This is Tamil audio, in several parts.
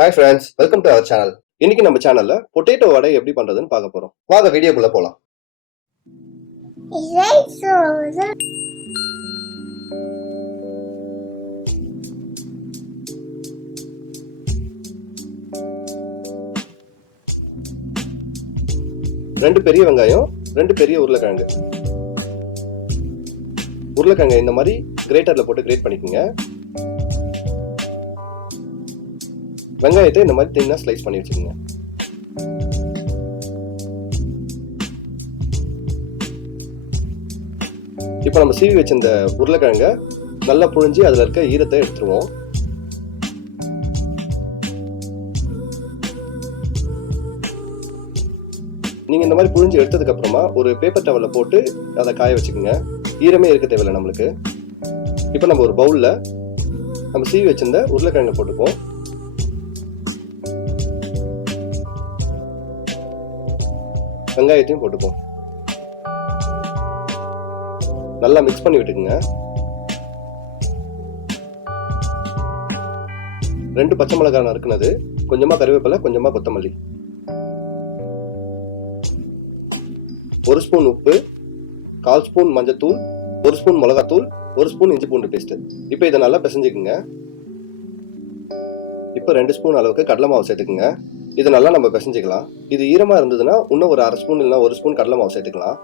Hi friends, welcome to our channel. இன்னைக்கு நம்ம சேனல்ல பொட்டேட்டோ வடை எப்படி பண்றதுன்னு பார்க்க போறோம். வாங்க வீடியோக்குள்ள போலாம். Ilaisoru. ரெண்டு பெரிய வெங்காயம், ரெண்டு பெரிய உருளைக்கிழங்கு. உருளைக்கிழங்கு இந்த மாதிரி கிரேட்டர்ல போட்டு கிரேட் பண்ணிக்கோங்க. வெங்காயத்தை இந்த மாதிரி தின்னா ஸ்லைஸ் பண்ணி வச்சுக்கோங்க. இப்போ நம்ம சீவி வச்சிருந்த உருளைக்கிழங்க நல்லா புழிஞ்சு அதுல இருக்க ஈரத்தை எடுத்துருவோம். நீங்க இந்த மாதிரி புழிஞ்சு எடுத்ததுக்கு அப்புறமா ஒரு பேப்பர் டவல்ல போட்டு அதை காய வச்சுக்கோங்க. ஈரமே இருக்க தேவையில்லை நம்மளுக்கு. இப்போ நம்ம ஒரு பவுல்ல நம்ம சீவி வச்சிருந்த உருளைக்கிழங்க போட்டுப்போம். வெங்காயத்தையும் போட்டுப்போம். நல்லா மிக்ஸ் பண்ணி விட்டுக்குங்க. 2 பச்சை மிளகாய் நறுக்குனது, கொஞ்சமா கறிவேப்பிலை, கொஞ்சமா கொத்தமல்லி, 1 ஸ்பூன் உப்பு, 1/4 ஸ்பூன் மஞ்சத்தூள், 1 ஸ்பூன் மிளகாத்தூள், 1 ஸ்பூன் இஞ்சி பூண்டு பேஸ்ட். இப்போ இதை நல்லா பிசைஞ்சுக்குங்க. இப்போ 2 ஸ்பூன் அளவுக்கு கடலை மாவு சேர்த்துக்குங்க. இது நல்லா நம்ம பிசைஞ்சிக்கலாம். இது ஈரமா இருந்ததுன்னா இன்னும் ஒரு 1/2 ஸ்பூன் இல்லைனா 1 ஸ்பூன் கடலை மாவு சேர்த்துக்கலாம்.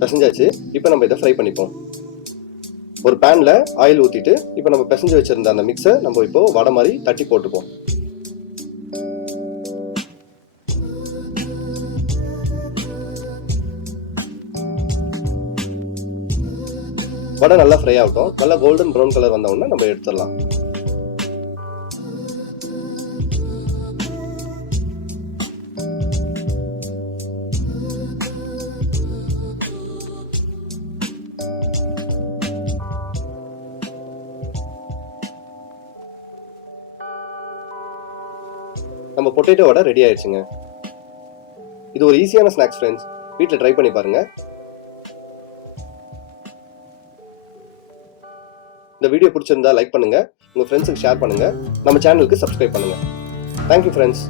பிசைஞ்சாச்சு. இப்போ நம்ம இதை ஃப்ரை பண்ணிப்போம். ஒரு பேன்ல ஆயில் ஊற்றிட்டு இப்போ நம்ம பிசைஞ்சு வச்சிருந்த அந்த மிக்ஸை நம்ம இப்போ வடை மாதிரி தட்டி போட்டுப்போம். வடை நல்லா ஃப்ரை ஆகட்டும். நல்லா கோல்டன் ப்ரௌன் கலர் வந்த உடனே நம்ம எடுத்துடலாம். நம்ம பொட்டேட்டோ வடை ரெடி ஆயிடுச்சுங்க. இது ஒரு ஈஸியான ஸ்நாக்ஸ் ஃப்ரெண்ட்ஸ். வீட்டில் ட்ரை பண்ணி பாருங்க. இந்த வீடியோ பிடிச்சிருந்தா லைக் பண்ணுங்க, உங்க ஃப்ரெண்ட்ஸுக்கு ஷேர் பண்ணுங்க, நம்ம சேனலுக்கு சப்ஸ்கிரைப் பண்ணுங்க. Thank you friends.